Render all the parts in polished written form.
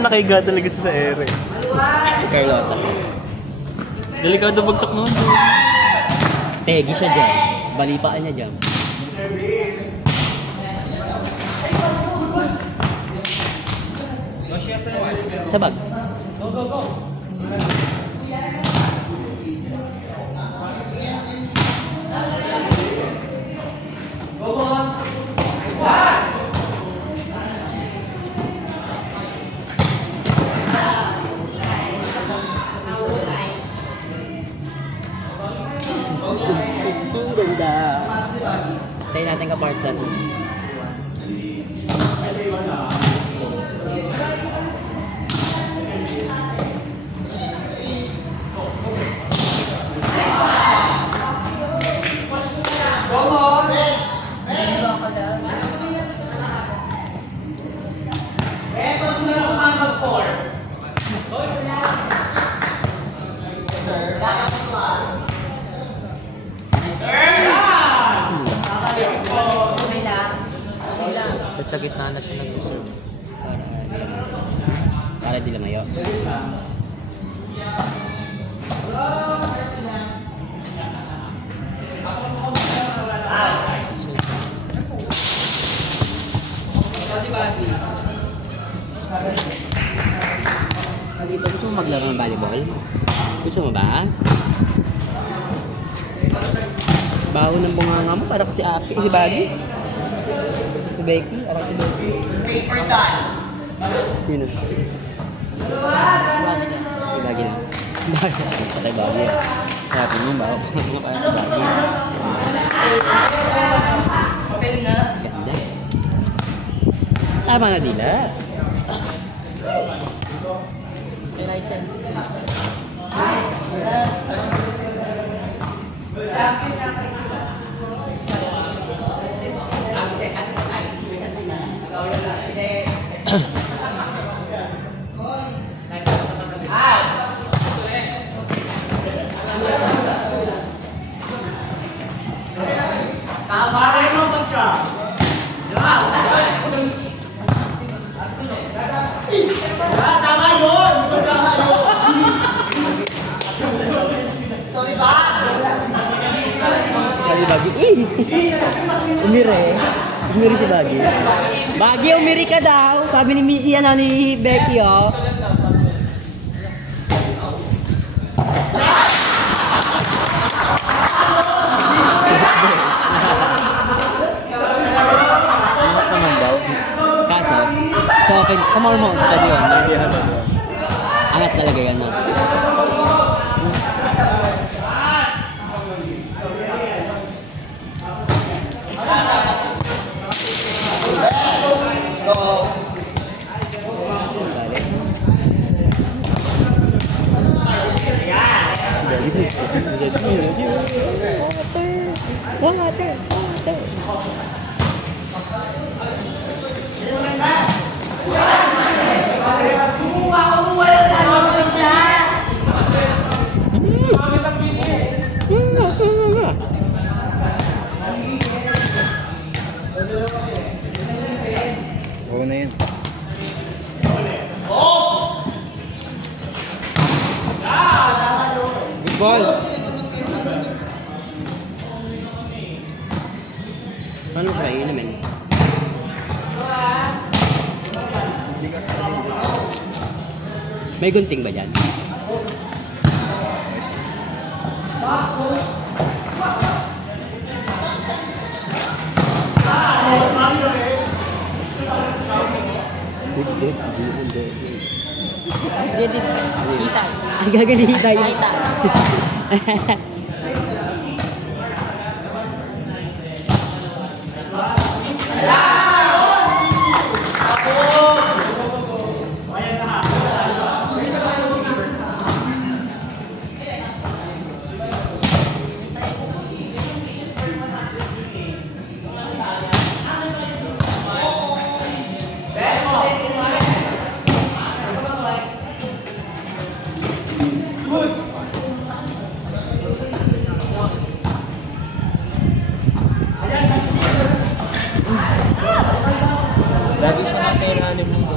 nakahiga talaga sa ere. Carlota. Delikado bagsak naman doon. Tegi siya dyan. Balipaan niya dyan. Sabag. Go. Ganda. Tayo natin ka-partner. Sa gitna na siya nagsiserve. Para di lumayo. Gusto mo maglaro ng volleyball? Gusto mo ba? Baho ng bunganga mo para si Api, si Baggy. Si Becky, arang si Becky. Paper time. Sino? Si Baggy lang. Patay Baggy. Sabi mo ba? Ano kaya si Baggy? Ganda. Tama na dila. Horizon. Umiri si Baggy. Baggy, umiri ka daw. Sabi ni Becky, oh. Naman daw. Kaso, sa akin, sa Marmont Stadium. Angat talaga yan, no? Water. Oo na yun. Good ball. Paano kayo naman? May gunting ba dyan? Hitay. Ang gagani hitay. Lagi siya nasa ilalim ng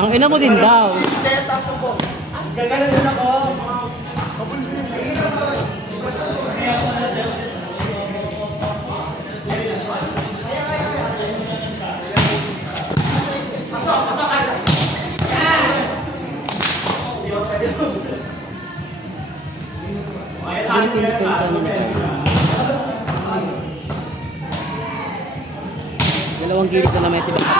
Tangina mo din daw. Gagalan ako. Ano pinipensa niya ni Carlo? Dalawang gilid na naman si Baka.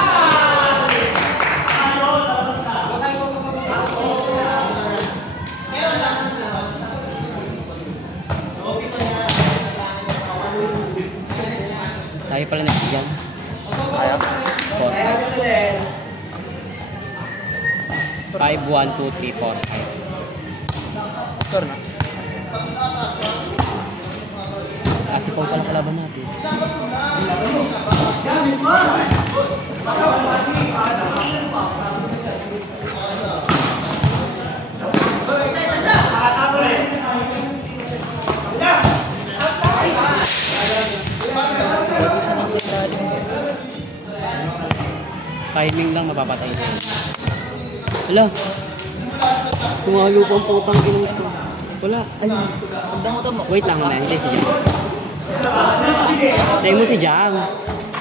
Tayo pala nagsigang. Kaya? 5, 1, 2, 3, 4, 5. Sure na. Ate Pao pala kalaban natin. Timing lang mapapatay na yun. Wala. Tumalo pang putang ginang ito. Wala. Ay. Pagdang mo to mo. Wait lang naman. Hindi si Jam. Tayo mo si Jam.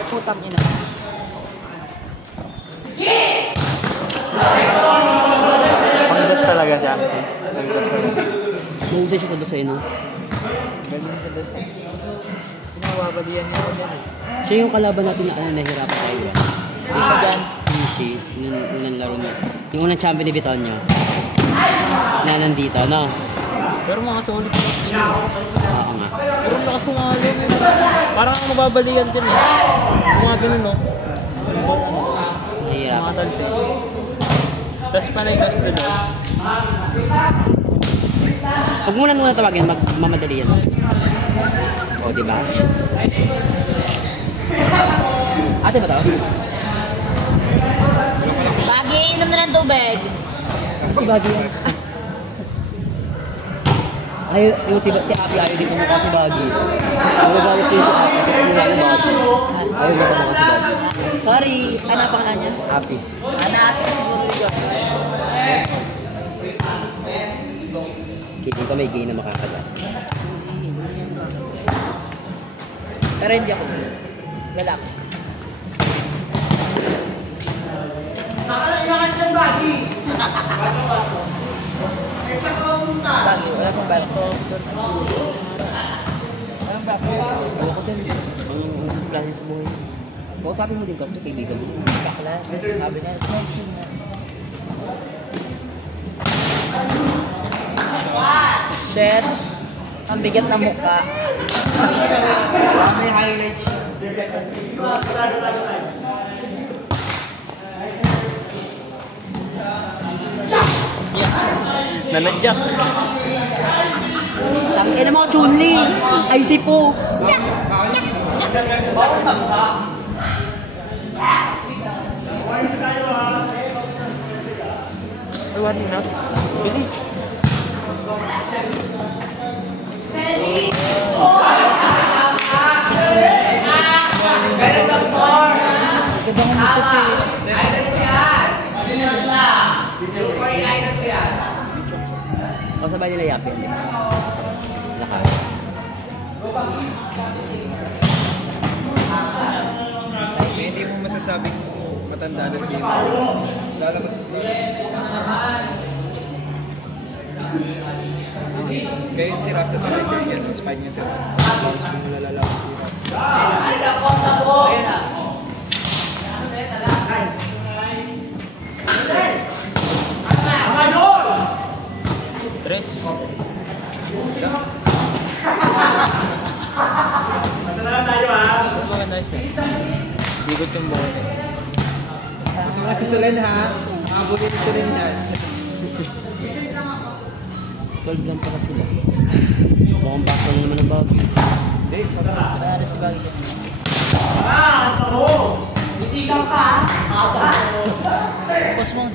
Putang ina. Panggas talaga siya. Panggas talaga. Nangisa siya sa dosay, no? Ganun ka dos. Pinawabalian niya ako dyan. Siya yung kalaban natin na nahihirapan tayo. Sino dyan? Si yung unang laro niya. Yung unang champion ni Bitonio. Na nandito, no? Pero mga solid na yun. Oo nga. Pero ang lakas mga alin. Parang ang mababalian din eh. Mga ganun no. Nahihirapan. Mga talsi. Tapos panay gas na dos. Huwag muna tawagin, mamadali yan. O, diba? Ate ba to? Bagi, inom na ng tubig. Si Baggy yan. Ay, yung si Api ayaw din kumukha si Baggy. Nagagalit siya si Api kasi yung Baggy. Ayaw din kumukha si Baggy. Sorry, ano pa ka niya? Api. Hanapin ka siguro dito. Kitin ko may gay na makakala. Pero hindi ako. Lalaki. Bagi, wala pang barko. Ayaw ko din. Ang plano sa buhay. Kausapin mo din kasi kaibigan mo. Bakla. Sabi niya, sniping na. Shit. Ang bigat na mukha. May highlights siya. Nanadyak. Tangina mo, Chun-Li! Ay, si Po! Ay, wala na. Bilis. Ganda ng musik eh. O sabay nila yapin. Lakas. Hindi mo masasabing matanda na game. Lalabas mo. Kaya yung si Rasa Spider yan, ang spine niya si Rasa. Tapos kung nalalabas si Rasa. Tres. Ito mga nice eh. Bigot yung buhay eh. Gusto mo na si Solen ha? Makabulin si Solen yan. 12 lang pala sila. Mukhang baka na naman ang bago. Hindi, Ano si Bagi dyan? Ah! Hindi ka! Tapos mo.